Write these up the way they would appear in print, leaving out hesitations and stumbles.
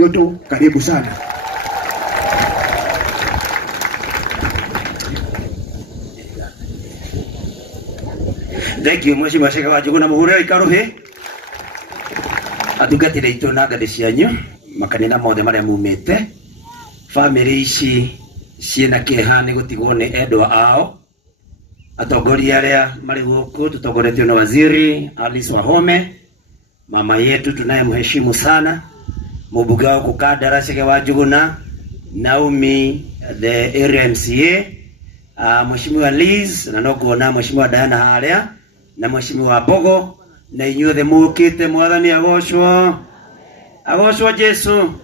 Yoto, karibu sana. Thank you, Mheshimiwa Shega wa Juguna Muhurera ikaruhe. Atugatire itona ngade cianyu makanina mothe maria mumete. Family ici ciena kehani gutigwo ni endwa ao. Atongoria aria mari guku tutongoretio na Waziri Alice Wahome, mama yetu tunayemheshimu sana, mbunge wa Kukadara Shega wa Juguna, Naomi the area MCA, Mheshimiwa Liz na nogona Mheshimiwa Diana haria na Mheshimiwa Bogo na inyuothe mukite mwathani agocwo Jesu.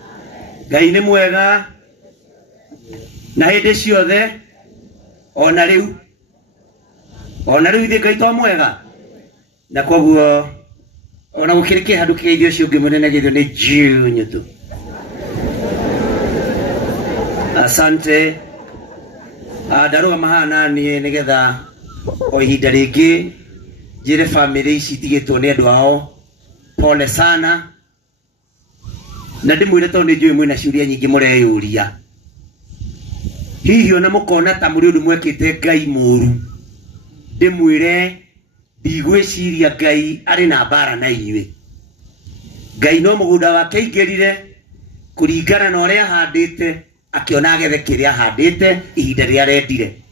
Ngai ni mwega na hindi ciothe ona riu ithe Ngai to mwega na koguo ona gukirike handu kigeithio cio ngi munene githio ni June tu. Asante. Daruga mahana ni nigetha o ihinda ringi jire family ici tigitwo ni andu ao pole sana na ndimwire to ni njui mwina ciuria nyingi mureyuria hihi ona mukona ta muri undu mwekite Ngai muru ndimwire ndigwiciria Ngai ari na bara na inyue. Ngai no mugunda wake ingirire kuringana na uria handite akiona agethe kiria handite ihinda ria rendire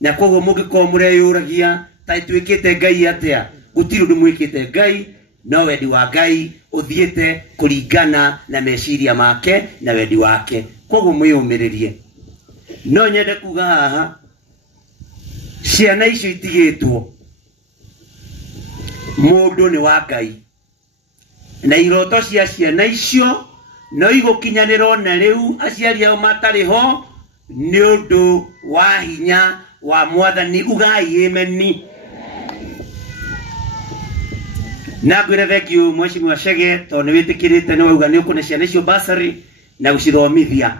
na koguo mungiko mureyuragia ta itwikite Ngai atia gutiri undu mwikite Ngai no wendi wa Ngai uthiete kuringana na meciria make na wendi wake koguo mwiyumiririe. No nyende kuga haha ciana icio itigitwo mundu ni wa Ngai na iroto cia ciana icio no igukinyanirwo na riu aciari ao matariho ni undu wa hinya wa mwathani. Ugai ameni. Na ngwire thank you Mheshimiwa Shege to ni witikirite ni wauga ni ukune ciana icio basari na gucithomithia.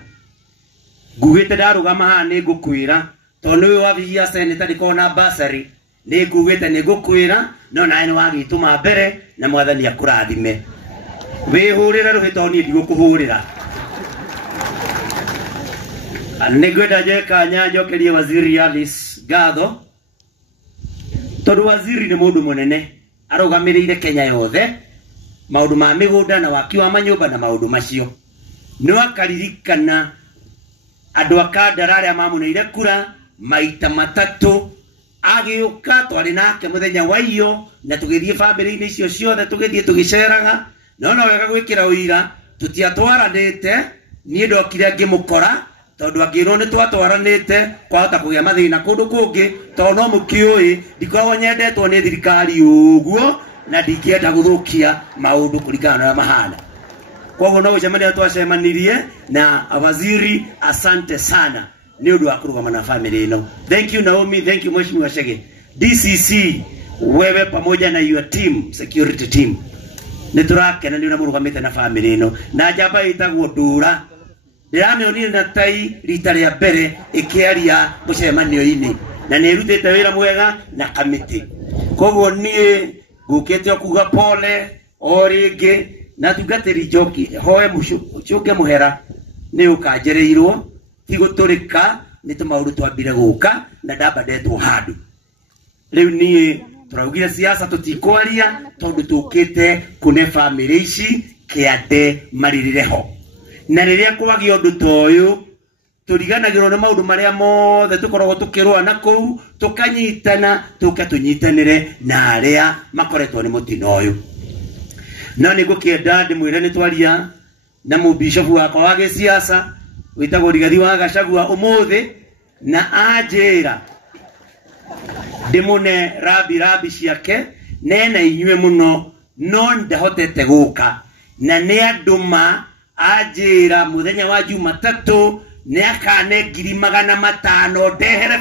Ngugite ndarugama haha ni ngukwira to ni wabia seneta ndikona basari ni ngugite ni ngukwira no nae ni wagituma mbere na mwathani akurathime. Wihurira ruhito ni ndigukuhurira. Anegwenda jeka nyanjo kelie Waziri Alice Gatho tondu waziri ni mundu munene arugamirire Kenya yothe maundu ma migunda na waki wa manyumba na maundu macio no akaririkana andu akandara aria mamuneire kura maita matatu agiuka twari nake muthenya wa iyo na tugithie family ini icio ciothe tugithie tugiceraga no wega gwikira uira tutiatwaranite nie ndokire ngimukora tondu angirwo ni twatwaranite kwahota kugia mathina kundu kungi to no mukiui ndikoragwo nyendetwo ni thirikari uguo na ndingienda guthukia maundu kuringana na mahana. Koguo no gucemania twacemanirie na Waziri. Asante sana ni undu wa kurugama na family ino. Thank you Naomi, thank you Mheshimiwa Shege. DCC wewe pamoja na your team, security team niturakena ni unamurugamite na family ino na njamba itagwo Ndura ndiramionire na tai rita ria mbere ikiaria mucemanio-ini na nirutite wira mwega na kamiti. Koguo nie ngukite kuga pole o ringi na tungatiri njoki hoe mucuke muhera ni ukanjereirwo ti guturika ni tumauru twambire guka na ndamba ndetwo handu riu nie turaugire siasa tutikwaria tondu tukite kune family ici kiande maririreho na riria kwagio undu toyu turiganagirwo na maundu maria mothe tukoragwo tukirwa na kuu tukanyitana tukatunyitanire na aria makoretwo ni mutino uyu. No ni ngukienda ndimwire ni twaria na mubishofu wakwa wa gisiasa witagwo Rigathi wa Gachagua umuthi na anjira ndimune rabi ciake nena inyue muno no ndahotete guka na ni anduma anjira muthenya wa Jumatatu ni akane 500,000 ndehere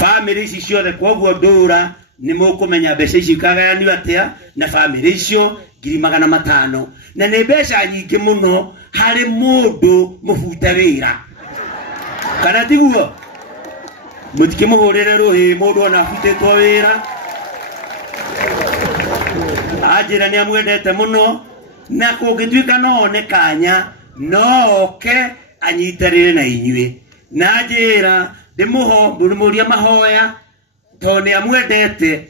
family ici ciothe. Koguo Ndura ni mukumenya mbeca ici kagayanio atia na family icio 500,000 na ni mbeca nyingi muno hari mundu mubuta wira kana tiguo mutikimuhurire ruhi mundu ona afutitwo wira. Anjira ni amwendete muno na kũngĩtuĩka none kanya noke anyitarĩre na inyuĩ na njĩra ndĩmũria mahoya tondũ nĩamwendete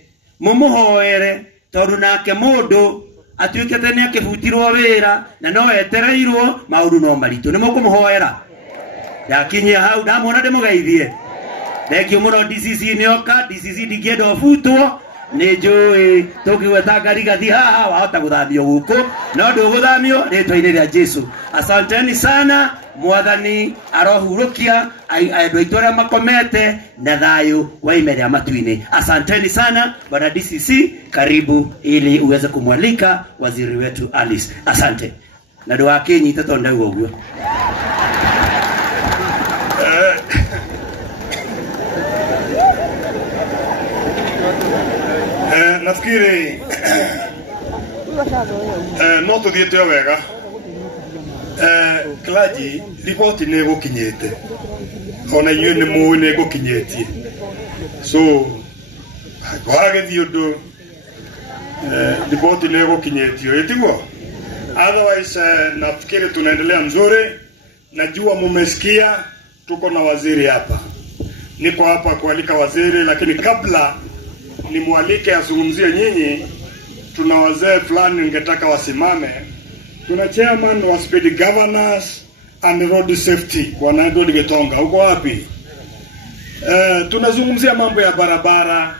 mũmũhoere tondũ nake mũndũ atuĩkĩte nĩakĩbutirwo wĩra na no etereirwo maũndũ no maritũ nĩmũkũmũhoera ndakinyia hau ndamwona ndĩmũgeithie thengiũ mũno DCC nĩoka DCC ndingĩenda ũbutwo nĩ njũĩ tũngĩgweta ngari gathi haha wahota gũthamio gũkũ no ndũgũthamio rĩtwa-inĩ rĩa Jesu. Asanteni sana, mwathani arohurũkia andũ aitũ arĩa makomete na thayũ waimere matu-inĩ. Asanteni sana bwana DCC, karibu ili uweze kumwalika waziri wetu Alice. Asante na ndũgakĩnyite tondũ ndauga ũguo. Nafikiri no tuthiete wega klaji ripoti nĩ gũkinyĩte ona inyuĩ nĩ mũĩ nĩ gũkinyĩtie so wagĩthiĩ ũndũ ripoti nĩ gũkinyĩtio ĩtiguo otherwise nafikiri tunaendelea mzuri. Najua mumesikia tuko na waziri hapa, niko hapa kualika waziri, lakini kabla nimwalike azungumzie nyinyi, tuna wazee fulani ningetaka wasimame. Tuna chairman wa Speed Governors and Road Safety Bwana Edward Gitonga, uko wapi? Tunazungumzia mambo ya barabara,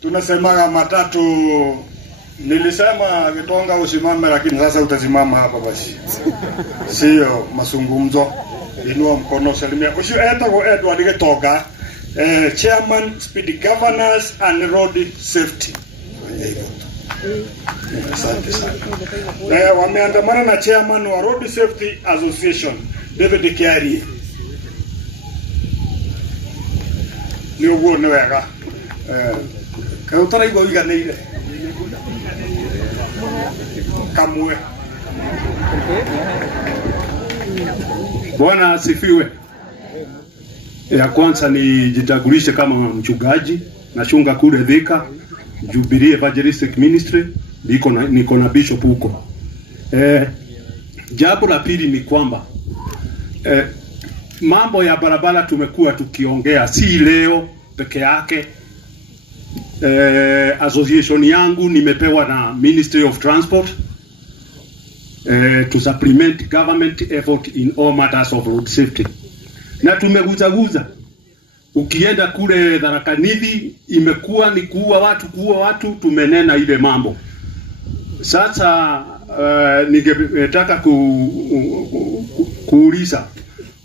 tunasema matatu. Nilisema Gitonga usimame, lakini sasa utasimama hapa basi. Sio mazungumzo. Inua mkono salimia. Ushaetago Edward Gitonga, Chairman Speed Governors and Road Safety. Asante sana. Wameandamana na Chairman wa Road Safety Association David Kiari. Ni uguo ni wega. Kautara igwa wiganĩire. Kamwe. Bwana asifiwe. Ya kwanza ni jitagulishe kama mchungaji na shunga kule Thika Jubilee Evangelistic Ministry, niko na bishop huko. Jambo la pili ni kwamba mambo ya barabara tumekuwa tukiongea si leo peke yake. Association yangu nimepewa na Ministry of Transport to supplement government effort in all matters of road safety. Na tumeguzaguza, ukienda kule Tharaka Nithi imekuwa ni kuua watu, tumenena ile mambo. Sasa ningetaka kuuliza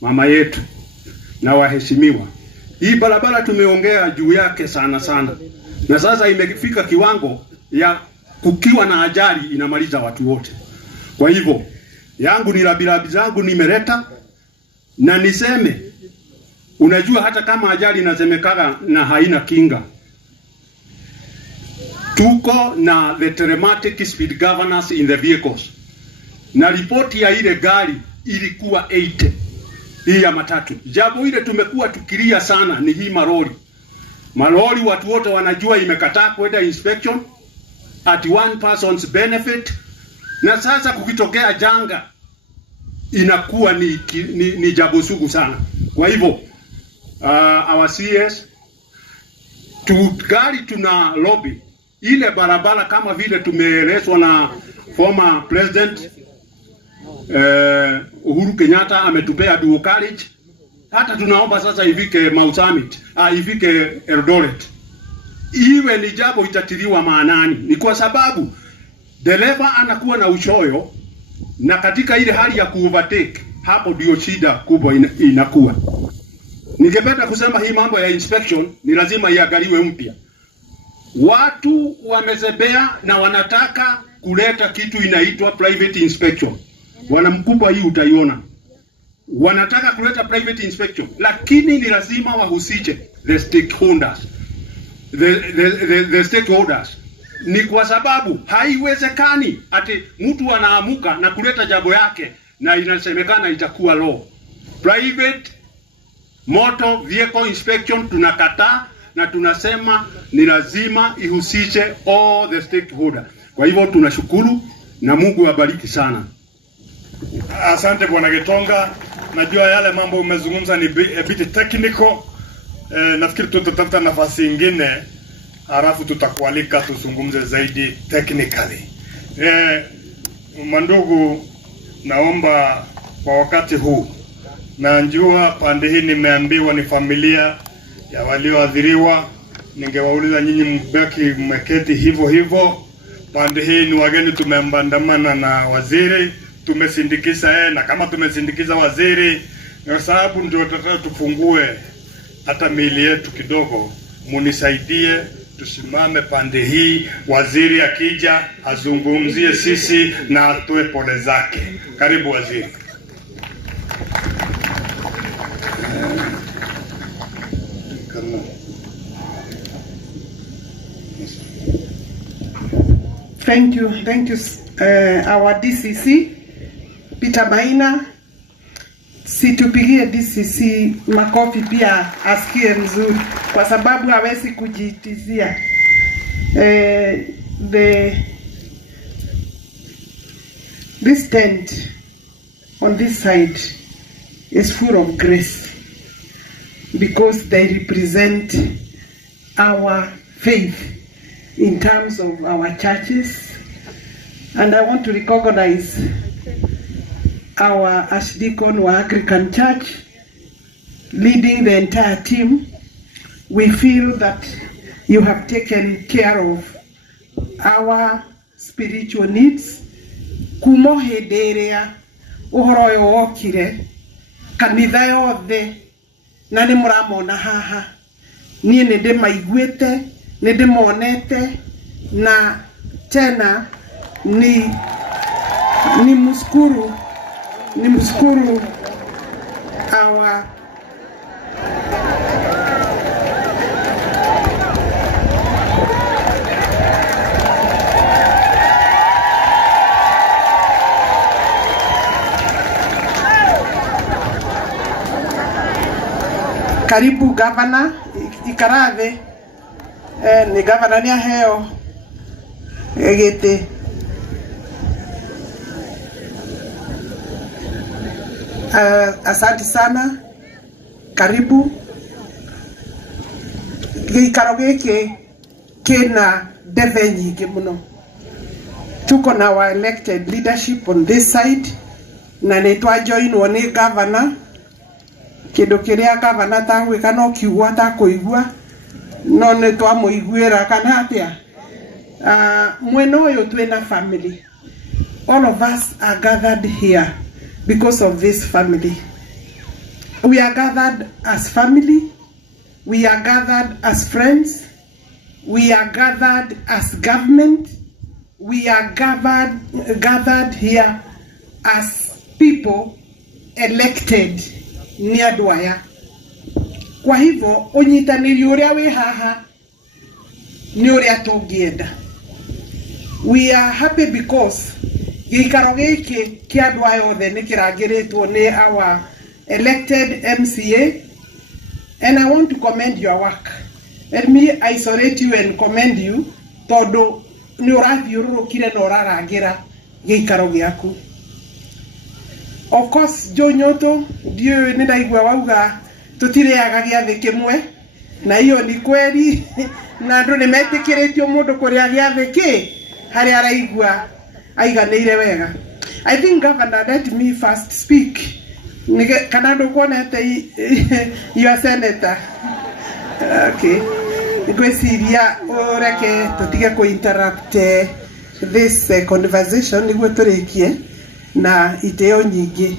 mama yetu na waheshimiwa, hii barabara tumeongea juu yake sana, na sasa imefika kiwango ya kukiwa na ajali inamaliza watu wote. Kwa hivyo yangu ni labilabi zangu nimeleta na niseme, unajua hata kama ajali inasemekana na haina kinga, tuko na the telematic speed governors in the vehicles, na ripoti ya ile gari ilikuwa 80 hii ya matatu. Jambo ile tumekuwa tukilia sana ni hii malori watu wote wanajua imekataa kwenda inspection at one person's benefit, na sasa kukitokea janga inakuwa ni jambo sugu sana. Kwa hivyo our CS gari tuna lobby ile barabara kama vile tumeelezwa na former president Uhuru Kenyatta ametupea dual carriage. Hata tunaomba sasa ifike Mau Summit, ifike Eldoret. Iwe ni jambo itatiliwa maanani. Ni kwa sababu dereva anakuwa na uchoyo, na katika ile hali ya kuovertake hapo ndio shida kubwa inakuwa. Ningependa kusema hii mambo ya inspection ni lazima iangaliwe mpya. Watu wamezebea na wanataka kuleta kitu inaitwa private inspection. Wanamkubwa hii utaiona. Wanataka kuleta private inspection, lakini ni lazima wahusishe the stakeholders. The stakeholders. Ni kwa sababu haiwezekani ati mtu anaamuka na kuleta jambo yake na inasemekana itakuwa law. Private motor vehicle inspection tunakataa, na tunasema ni lazima ihusishe all the stakeholders. Kwa hivyo tunashukuru na Mungu abariki sana. Asante Bwana Gitonga. Najua yale mambo umezungumza ni a bit technical. Nafikiri tutatafuta nafasi nyingine halafu tutakualika tuzungumze zaidi technically. Mandugu, naomba kwa wakati huu, najua pande hii nimeambiwa ni familia ya walioadhiriwa, ningewauliza nyinyi mbaki mmeketi hivyo hivyo. Pande hii ni wageni, tumeambandamana na waziri, tumesindikiza na kama tumesindikiza waziri kwa sababu ndio tutataka tufungue hata miili yetu kidogo, munisaidie tusimame pande hii, waziri akija azungumzie sisi na atoe pole zake. Karibu waziri. Thank you, our DCC Peter Maina. Situpigie DCC makofi pia asikie mzuri kwa sababu hawezi kujitizia. This tent on this side is full of grace because they represent our faith in terms of our churches, and I want to recognize our Archdeacon wa Anglican Church leading the entire team. We feel that you have taken care of our spiritual needs. Kumo hederea uhoro yo wokire kanitha yothe na ni muramona haha, nie nende maiguete nende monete na tena ni muskuru our karibu gavana Ikarathe, ni gavana ni aheo egete. Asante sana, karibu. Gikaro giki kina ndeve nyingi muno. Tuko na our elected leadership on this side na nitwa joinwo ni governor. Kindu kiria governor tagwika no kiugwa ta kuigwa no nitwa muiguira kana atia. Mwena uyu twina family. All of us are gathered here because of this family. We are gathered as family. We are gathered as friends. We are gathered as government. We are gathered here as people elected ni andu aya. Kwa hivyo unyitaniri uria wi haha ni uria tungienda. We are happy because gikaro giki kia andu aya othe ni kirangiritwo ni our elected MCA, and I want to commend your work. Let me isolate you and commend you todo ni urathiururukire na urarangira gikaro giaku. Of course Joe Nyoto ndio ni ndaigwa wauga tutireaga giathi kimwe, na hiyo ni kweli na andu ni metikiritio mundu kuria giathi ki hari araigwa aiganire wega. I think Governor, let me first speak. Kana ndo kuonete your senator. Okay. Gwesiria oreke tutige ku interrupt this conversation niguo turikie na iteo nyingi.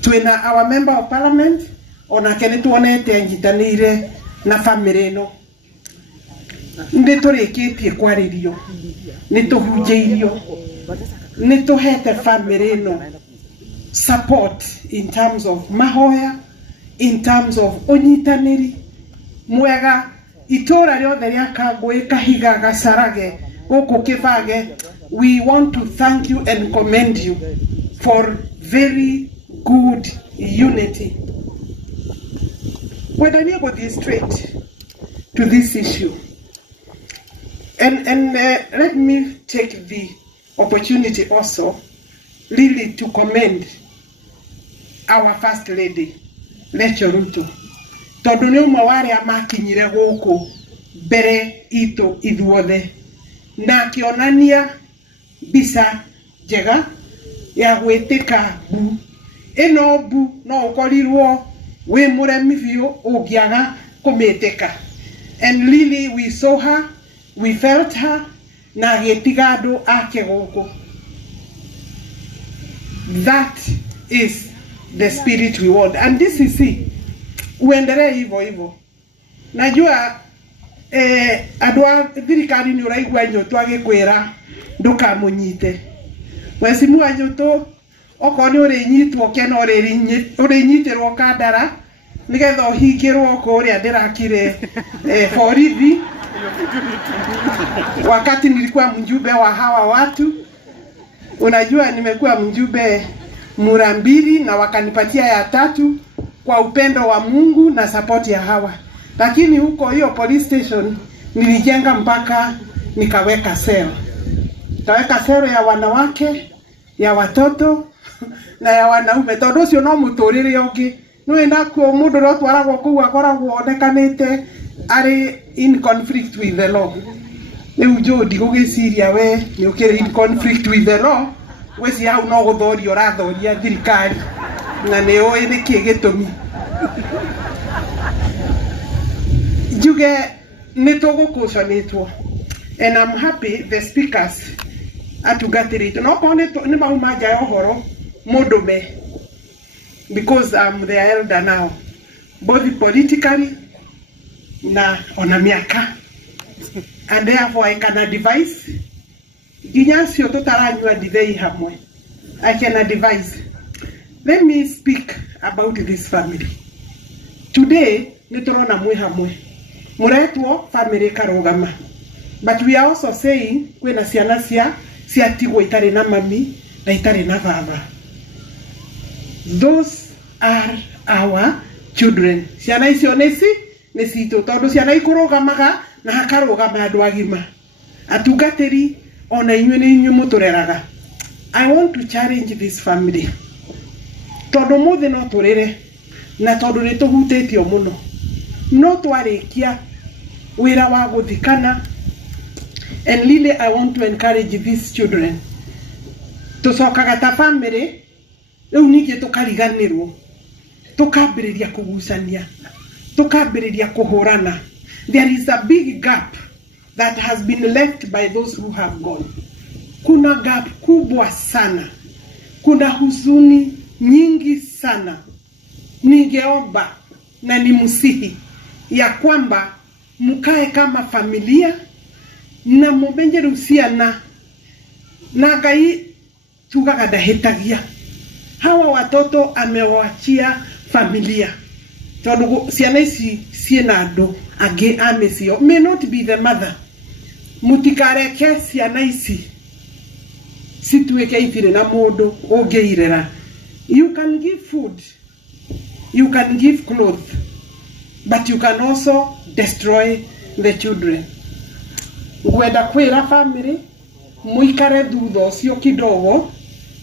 Twina our member of parliament onake ni tuonete anyitanire na family no. Ndi turikitie kwaririo. Ni tuhunjirio. Ni tuhete family no support in terms of mahoya, in terms of onyitaniri mwega. Itora riothe ria Kangui, Kahiga, Gasarage, Goko Kivage, we want to thank you and commend you for very good unity. When I go straight to this issue, and let me take the opportunity also really to commend our First Lady, Rachel Ruto. Tondu ni umwe wa aria makinyire guku mbere itu ithuothe na akionania bisa njega ya gwitika bu ino bu no ukorirwo wi muremi biu ungiaga kumiteka. And really we saw her, we felt her, na gitiga andu ake guku. That is the spirit we want, and this is it. Uendelee hivyo hivyo. Najua andu a thirikari ni uraigua nyoto agikwira ndukamunyite. Wesimu wa nyoto okoni urinyitwo kena urinyitirwo kandara nigetha uhingirwo kuria ndirakire borithi wakati nilikuwa mjumbe wa hawa watu. Unajua nimekuwa mjumbe mara 2 na wakanipatia ya 3 kwa upendo wa Mungu na support ya hawa. Lakini huko hiyo police station nilijenga mpaka nikaweka sero. Nikaweka sero ya wanawake, ya watoto na ya wanaume. Tondu cio no muturire ungi. No enako mundu ro twaragwo ku akoragwo onekanite ari in conflict with the law. Riu jodi gugiciria we ni ukiri in conflict with the law, wesi hau no guthoria urathoria thirikari na ni oi ni kigitumi. Juge nitugukucanitwo, and I'm happy the speakers atugatirite no kone ni mauma nja ya uhoro mundume, because I'm the elder now, both politically na ona miaka, and therefore I can advise. Ginyacio tutaranywa divei hamwe, I can advise. Let me speak about this family today. Niturona mwe hamwe muretwo family karogama, but we are also saying kwina ciana cia tigwo itari na mami na itari na baba. Those are our children. Ciana icio ni citu tondu ciana ikurugamaga na hakarugama andu agima atungatiri ona inywe ni inywe mutureraga. I want to challenge this family tondu muthi no turire na tondu ni tuhutitio muno no twarikia wira wa guthikana. And really I want to encourage these children tucokaga ta family riu ningi tukariganirwo tukambiriria kugucania tukambiriria kuhurana. There is a big gap that has been left by those who have gone. Kuna gap kubwa sana, kuna huzuni nyingi sana. Ningeomba na nimusihi ya kwamba mukae kama familia na mubenje rusiana na Ngai tugaga ndahitagia. Hawa watoto amewachia familia tondu ciana ici ciena andu angi amecio may not be the mother. Mutikareke ciana ici situike itire na mundu ungiirera. You can give food, you can give clothes, but you can also destroy the children. Gwenda kwira family muikare thutha ucio kidogo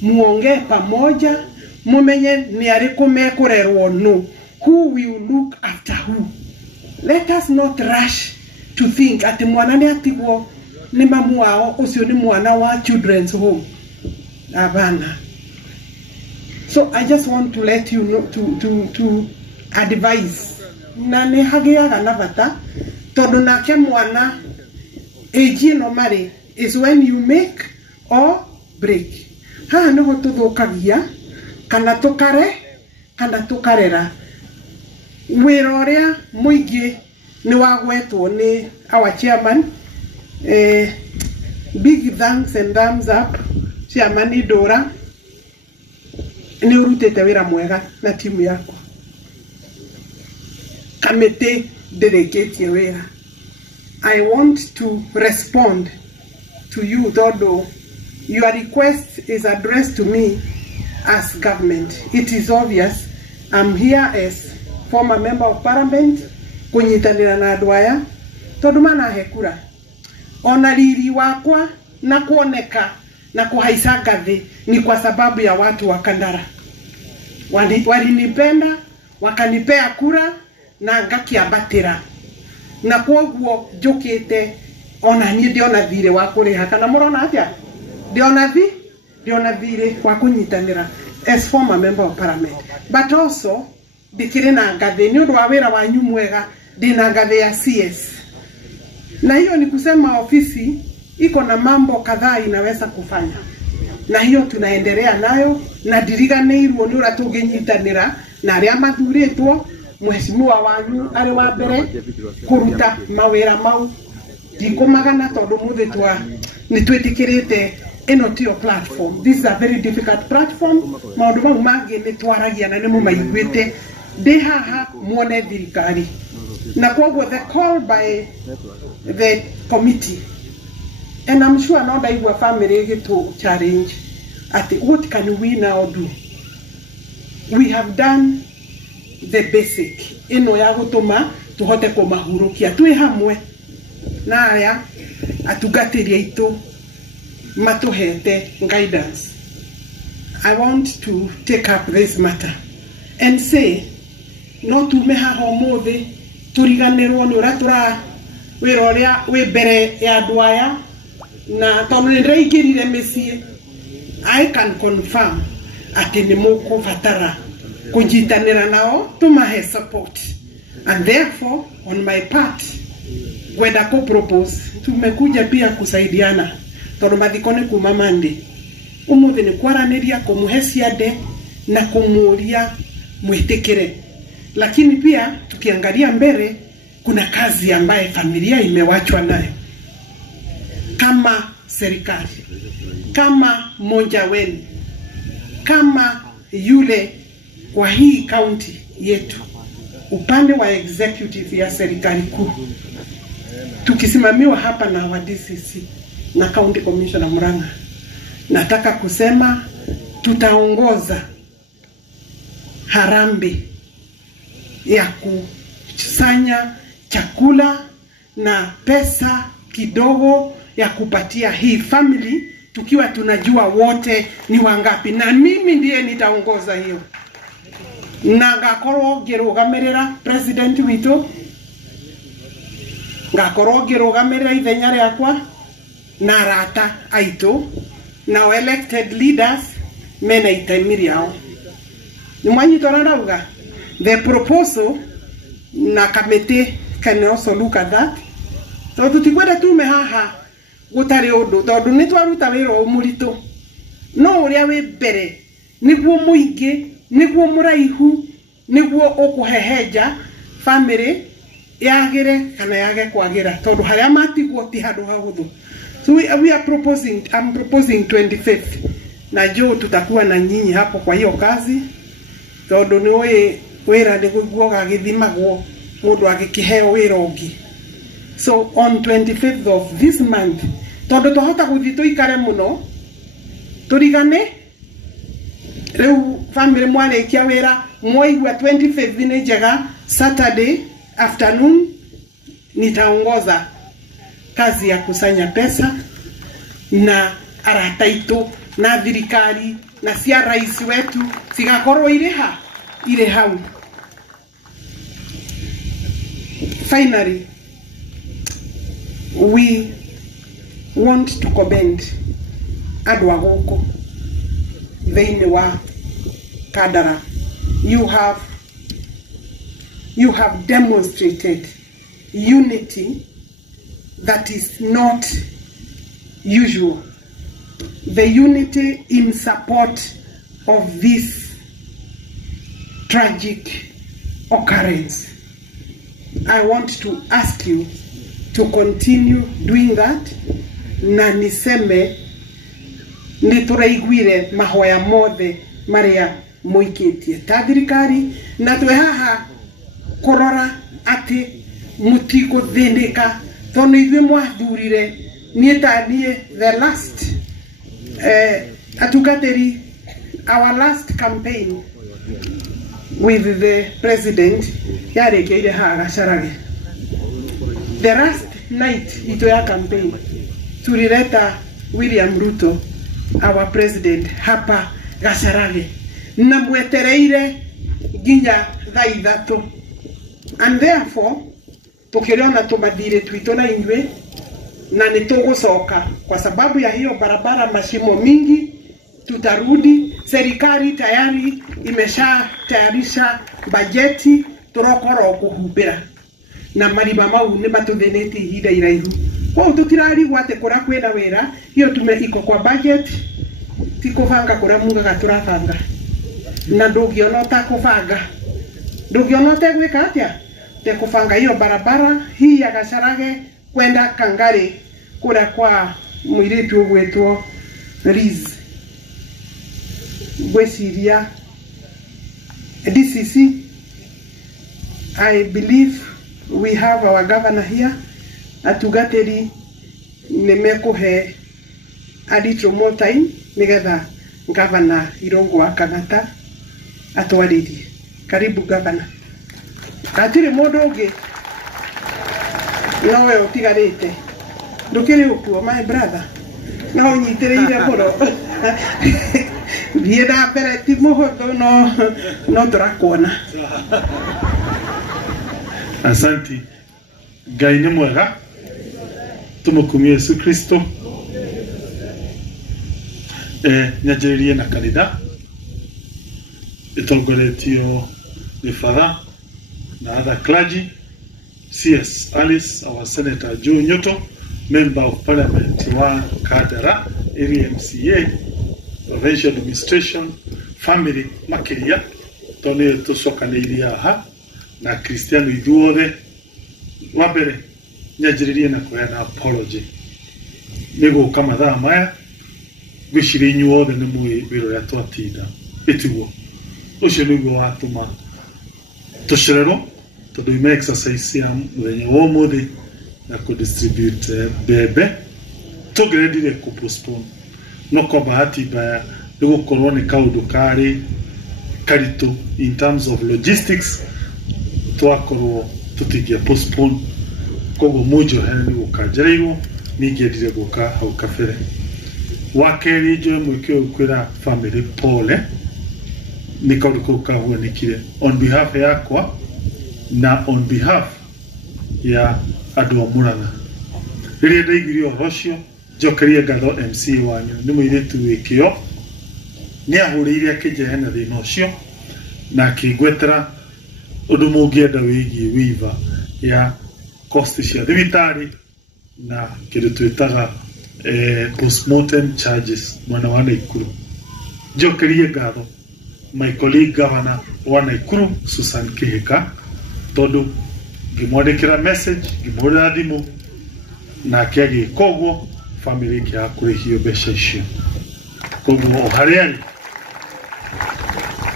muonge pamoja mumenye ni ariku mekurerwo no. Who will look after who? Let us not rush to think ati mwana ni atigwo ni mamu wao ucio ni mwana wa children's home. Abana. So I just want to let you know to advise. Na ni hagiaga na bata tondu nake mwana age no mari is when you make or break. Ha no tuthukagia kana tukare kana tukarera. Wira uria muingi ni wagwetwo ni our chairman. Big thanks and thumbs up Chairman Idora, ni urutete wira mwega na timu yako. Kamete dedicated wira. I want to respond to you, though your request is addressed to me as government. It is obvious I'm here as former member of parliament kunyitanira na andu aya tondu mana hekura ona riri wakwa na kuoneka na kuhaisa ngathi ni kwa sababu ya watu wa Kandara. Walinipenda, wakanipea kura na ngakiambatira. Na kwoguo njukite ona ni ndiona thire wa kuriha kana murona atia ndiona thire wa kunyitanira as former member of parliament, but also ndikire na ngathi ni undu wa wira wanyu mwega, ndina ngathi ya CS. Na hiyo ni kusema ofisi iko na mambo kadhaa inaweza kufanya, na hiyo tunaendelea nayo, na ndiriganirwo ni ura tunginyitanira na aria mathuritwo. Mheshimiwa wanyu ari wa mbere kuruta mawira mau ndikumagana tondu muthi ni twetikirite ino tio platform. This is a very difficult platform. Maundu mau mangi ni twaragia na ni mumaiguite ndi haha muone thirikari. Na kwoguo the call by the committee, and I'm sure no ndaigua family gitu challenge ati what can we now do. We have done the basic ino ya gutuma tuhote kumahurukia twi hamwe na aya atugatiria itu matuhete guidance. I want to take up this matter and say no tume haha umuthi turiganirwo ni uratura wira uria wi mbere ya andu aya, na tondu ni ndiraingirire micii I can confirm ati ni mukubatara kunjitanira nao tumahe support, and therefore on my part wenda ko propose tumekuja pia kusaidiana tondu mathikone kuma Monday umuthi ni kwaraniria kumuhe ciande na kumuria mwitikire, lakini pia tukiangalia mbele kuna kazi ambaye familia imewachwa nayo kama serikali, kama mmoja wenu, kama yule kwa hii county yetu upande wa executive ya serikali kuu, tukisimamiwa hapa na wa DCC na county commissioner Murang'a. Nataka kusema tutaongoza harambe ya kusanya chakula na pesa kidogo ya kupatia hii family, tukiwa tunajua wote ni wangapi, na mimi ndiye nitaongoza hiyo. Na ngakorwo ngirugamirira president witu, ngakorwo ngirugamirira ithenya riakwa na arata aitu na elected leaders mena itemi riao. Ni mwanyitona ndauga the proposal na committee can also look at that. So tutikwenda tume haha gutari undu tondu ni twaruta wira umuritu, no uria wi mbere niguo muingi, niguo muraihu, niguo ukuheheja family yagire kana yage kwagira tondu haria matigwo ti handu hahuthu. So we are proposing, I'm proposing 25th na jo tutakuwa na nyinyi hapo kwa hiyo kazi tondu ni wira ni guo gagithimagwo mundu agikiheo wira ungi. So on 25th of this month tondu tuhota guthi tuikare muno turigane riu family mwarikia wira mwaigua 25th ni njega Saturday afternoon nitaongoza kazi ya kusanya pesa na arata itu na thirikari na cia rais wetu cigakorwo ire hau. Finally, we want to commend andu agoko thiini wa Kandara. You have demonstrated unity that is not usual. The unity in support of this tragic occurrence. I want to ask you to continue doing that. Na niseme nituraiguire mahoya mothe maria muikitie ta thirikari, na twe haha kurora ati mutiguthinika tondu ithuĩ mwathurire niĩ the last atugatĩri, our last campaign with the president yarĩkĩire haha Gacharage. The last night ito ya campaign tulileta William Ruto our president hapa Gacharage na mwetereire ginya thaa ithatu, and therefore tukiriona tumathire twito na inywe na nitugucoka kwa sababu ya hiyo barabara mashimo mingi. Tutarudi, serikali tayari imesha tayarisha bajeti turokoro kuhumbira na mariba mau ni matutheneti ihinda iraihu. Kwa tutirari gwate kura kwena wera hiyo iko kwa budget, tikuvanga kura mugaga turabanga na ndungiona ta kuvanga, ndungiona ta gwika atia te kuvanga hiyo barabara hii ya Gacharage kwenda Kangari kura kwa mwiritu ugwetwo Riz gweciria DCC. I believe we have our governor here atugateri nimekuhe a little more time nigetha governor Irungu wa Kang'ata atwaririe. Karibu governor. Atire mundu ungi nowe utigarite ndukiri ukuo my brother na unyitireire muno thiĩ na mbere ti mũhũthũ no tũrakuona. Asanti. Ngai nĩ mwega, tumukumie Yesu Kristo. Nyanjĩrĩrie na kanitha itongoretio ni Father na other clergy, CS Alice, our Senator Joe Nyoto, Member of Parliament wa Kadara, area MCA, Provincial Administration, family makiria, tone tucokanĩirie aha na Kristiano ithuothe. Wa mbere nyanjĩrĩrie na kũheana apology nĩgũka mathaa maya gwĩciria inyuothe nĩ mũĩ wĩra ũrĩa twatinda ĩtiguo. Ũcio nĩguo watũma tũcererwo tondũ ime exercise ya mũthenya wa ũmũthĩ na kũdistribute mbembe tũgerendire kũpostpone no kwa bahati mbaya nĩgũkorwo nĩ kaũndũ karĩ karitũ in terms of logistics twakorwo tũtingĩa postpone. Koguo mũnjohere nĩ gũkanjereirwo ningĩendire gũka hau kabere. Wa kerĩ njoe mweke ũyũ kwĩra family pole nĩ kaũndũ kau kahuanĩkire on behalf yakwa na on behalf ya andũ a Mũrang'a. Rĩrĩa ndaiguire ũhoro ũcio njokerie ngatho MC wanyu nĩ mũirĩtu wĩ kĩo, nĩ ahũrĩire akĩnjehe na thĩna ũcio na akĩngwetera ũndũ mũngĩenda wĩgiĩ waiver ya cost cia thibitarĩ na kĩndũ twĩtaga postmortem charges mwena wa Naikuru. Njokerie ngatho my colleague governor wa Naikuru Susan Kihika tondũ ngĩmwandĩkĩra message ngĩmũhũrĩra thimũ na akĩagĩka ũguo family ĩkĩaga kũrĩhio mbeca icio. Koguo o harĩa arĩ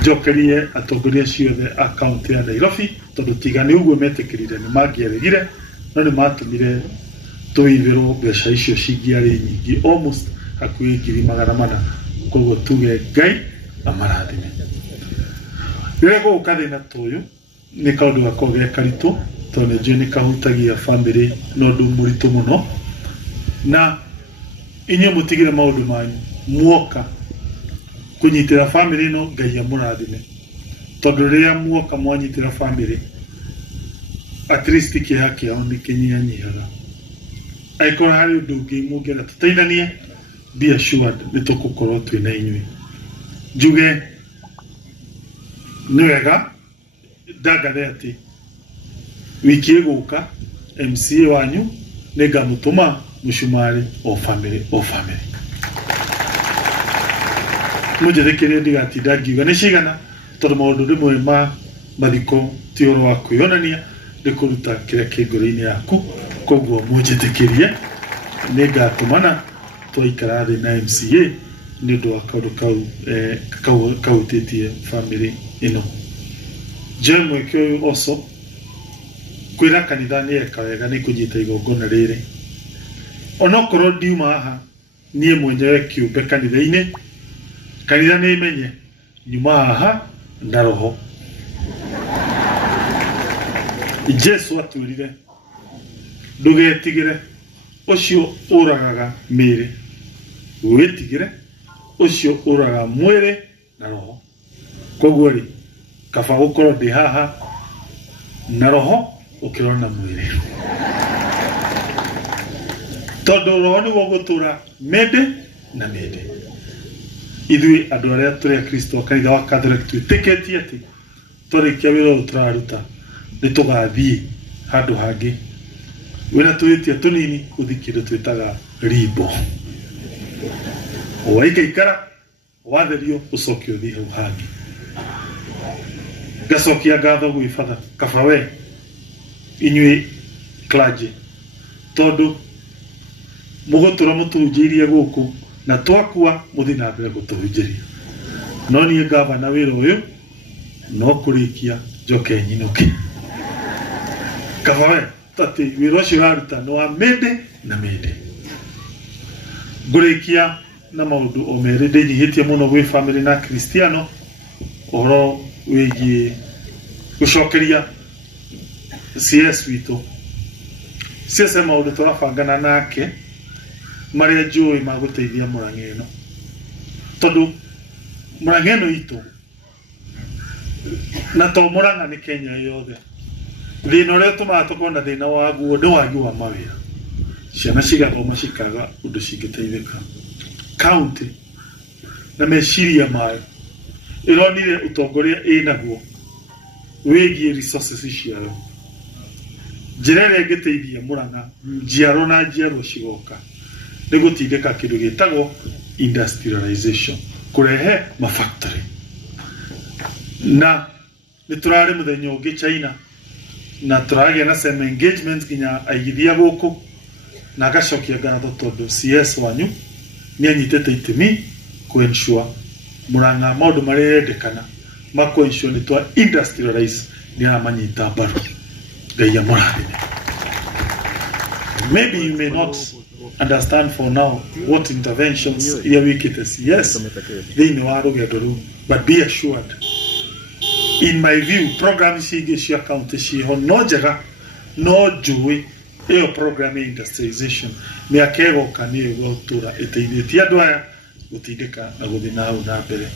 njokerie atongoria ciothe account ya Nairobi tondũ tigani ũguo metĩkĩrire nĩ mangĩaregire no nĩ matũmire tũithĩrwo mbeca icio cingĩarĩ nyingĩ almost hakuhĩ 400,000. Koguo tuge Ngai amarathime. Rĩrĩa gũka thĩna ta ũyũ nĩ kaũndũ gakoragwo ge karitũ tondũ nĩ njũĩ nĩ kahutagia family na ũndũ mũritũ mũno, na inyuĩ mũtigĩre maũndũ manyu muoka kũnyitĩra family ĩno Ngai amũrathime tondũ rĩrĩa muoka mwanyitĩra family at least kĩeha kĩao nĩ kĩnyihanyihaga. Angĩkorwo harĩ ũndũ ũngĩ mũngĩenda tũteithanie be assured nĩ tũgũkorwo twĩna inyuĩ. Njuge nĩ wega ndangathe atĩ wiki ĩgũka MCA wanyu nĩ ngamũtũma mũcumarĩ o family mũnjethĩkĩrie ndigatinda ngiuga nĩ cigana tondũ maũndũ rĩmwe ma mathiko ti ũhoro wa kwĩonania nĩ kũruta kĩrĩa kĩ ngoro-inĩ yaku. Koguo mũnjethĩkĩrie nĩ ngatũmana twaikara thĩ na MCA nĩ ũndũ wa kaũndũ kau kahutĩtie family ĩno. Njoe mweke ũyũ also kwĩra kanitha nĩ eka wega nĩ kũnyita igongona rĩrĩ. Onokorwo ndiuma haha niĩ mwenyewe kĩũmbe kanitha-inĩ, kanitha nĩ imenye nyuma haha na roho. Jesu atwĩrire ndũgetigĩre ũcio ũragaga mĩĩrĩ, wĩtigĩre ucio uraga mwire na roho koguo ri kaba gukoro ndi haha na roho ukirona mwire todo roho ni gutura mede na mede idui andu aria turi Kristo kanitha wa Catholic twitikitie ati turikia wira utararuta nitugathie handu hangi wira twitia tunini uthikindo twitaga ribo waika ikara watherio ucoke uthie hau hangi gacokia ngatho gwi Father Kabawe inyui clergy tondu mugutura mutunjirie guku na twakua muthina mbere gutunjiria no nie gavana wira uyu no kurikia njoke nyinuki Kabawe tati wira ucio aruta no amende na mende ngurikia na maundu o mere ndinyihitie muno gwi family na Kristiano oro wigi gucokeria CS wito sese maundu turabangana nake maria njui maguteithia Murang'eno tondu Murang'eno itu na to Murang'a ni Kenya yothe thina uria tumaa tukona thina waguo ndi wagi wa mawira ciana cigathoma cikaga undu cingiteithika county na meciria mayo ironire utongoria inaguo wigie resources ciao njira iria ingiteithia Murang'a njiaro na njiaro cigoka ni gutindika kindu gitagwo industrialization kurehe mafactory na niturari muthenya ungi China na turage na some engagements kinya aigithia guku na gacokia ngatho tondu CS wanyu ni anyitete itemi ku ensure Murang'a maundu marendekana mako ensure ni twa industrialize ni amanyita baru gaya Murang'a. Maybe you may not understand for now what interventions here we get as yes they know how to get through, but be assured in my view program she gets your account she ho no jega no joy e program industrialization me akego kani gotura eteithetia dwaya gutindika na guthina u na mbere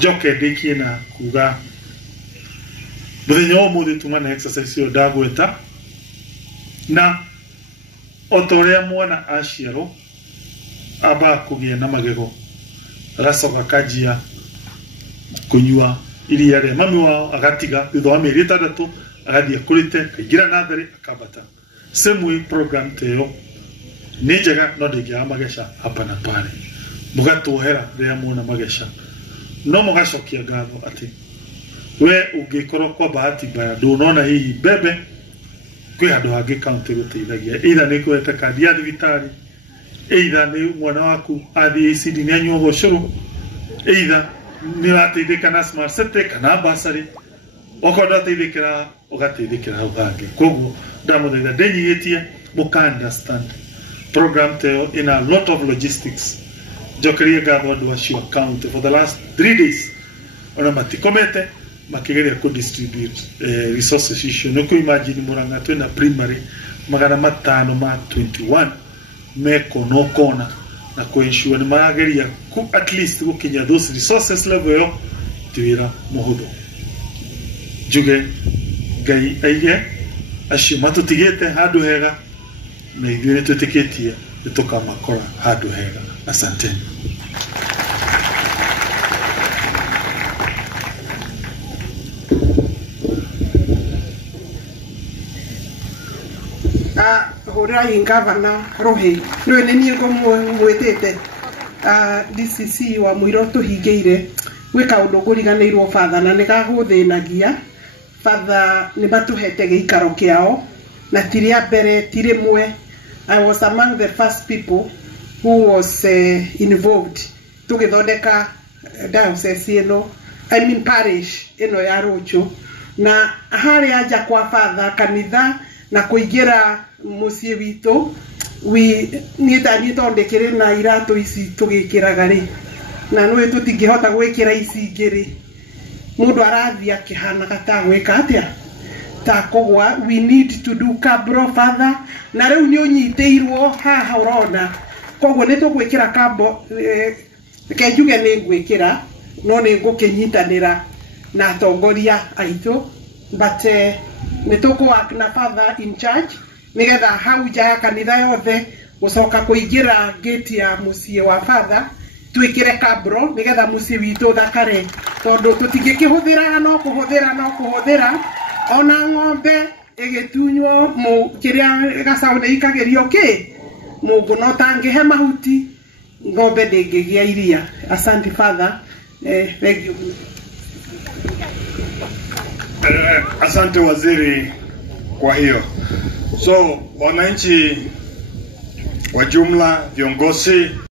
joke ndikina kuga muthenya umuthi tumana exercise yo ndagweta na otorea mwana aciaro aba kugia na magego rasoka kajia kunyua iria ria mami wao agatiga thutha wa mieri 3 agathie kurite kaigira na mbere akabata semwe program teo ni njega no ndingia magesha hapa na pale mugatuhera ria muna magesha no mugacokia ngatho ati we ungikorwo kwa bahati mbaya ndunona hihi bebe kwi handu hangi county guteithagia either ni kwete kandi ya thibitari either ni mwana waku athie icidi ni anyuo ucuru either ni rateithika na smart city kana basari okoda teithikira ugateithikira hau hangi koguo ndamuthaitha ndenyihitie muka understand program teo in a lot of logistics jokeria ngatho andu acio account for the last 3 days ona matikomete makigeria ku distribute resources icio no ku imagine Murang'a twina primary 521 meko no kona na ku ensure ni marageria ku at least gukinya those resources level yo twira muhuthu juge gai aige acio matutigite handu hega na ithuĩ twĩtĩkĩtie nĩtũkamakora handũ hega. Asante. Horai Gavana Rohe nĩwe nĩ niĩ ngũmwĩtĩte DCC wa Mũiro tũhingĩire gwĩka ũndũ ngũriganĩirwo Father na nĩgagũthĩnagia. Father nĩ matũhete gĩikaro kĩao na tiria mbere tirimwe. I was among the first people who was involved tugithondeka diocese ĩno, I mean parish ĩno ya Rũnjũ, na harĩ anja kwa Father kanitha na kuingira muciĩ witũ niĩ tondekire na iratũ ici tũgĩkĩraga rĩ na nĩwe tũtingĩhota gwĩkĩra ici ingĩ rĩ mũndũ arathia akĩhanaga ta gwĩka atĩa ta kũgwa. We need to do cabro Father, na rĩu nĩ ũnyitĩirwo haha ũrona, koguo nĩ tũgwĩkĩra Reke njuge nĩ ngwĩkĩra no nĩ ngũkĩnyitanĩra na atongoria aitũ, but nĩ tũkũwork na father in charge nigetha hau nja ya kanitha yothe gũcoka kũingĩra gate ya mũciĩ wa father twĩkĩre kabro nigetha mũciĩ witũ thakare, tondũ tũtingĩkĩhũthĩra no kũhũthĩra ona ng'ombe ĩgĩtunywo kĩrĩa gacaũ nĩ ikagĩrio mũngũ no tangĩhe mahuti ng'ombe ndĩngĩgĩa iria. Asante father. Thank you. Asante waziri kwa hiyo. So wananchi kwa jumla, viongozi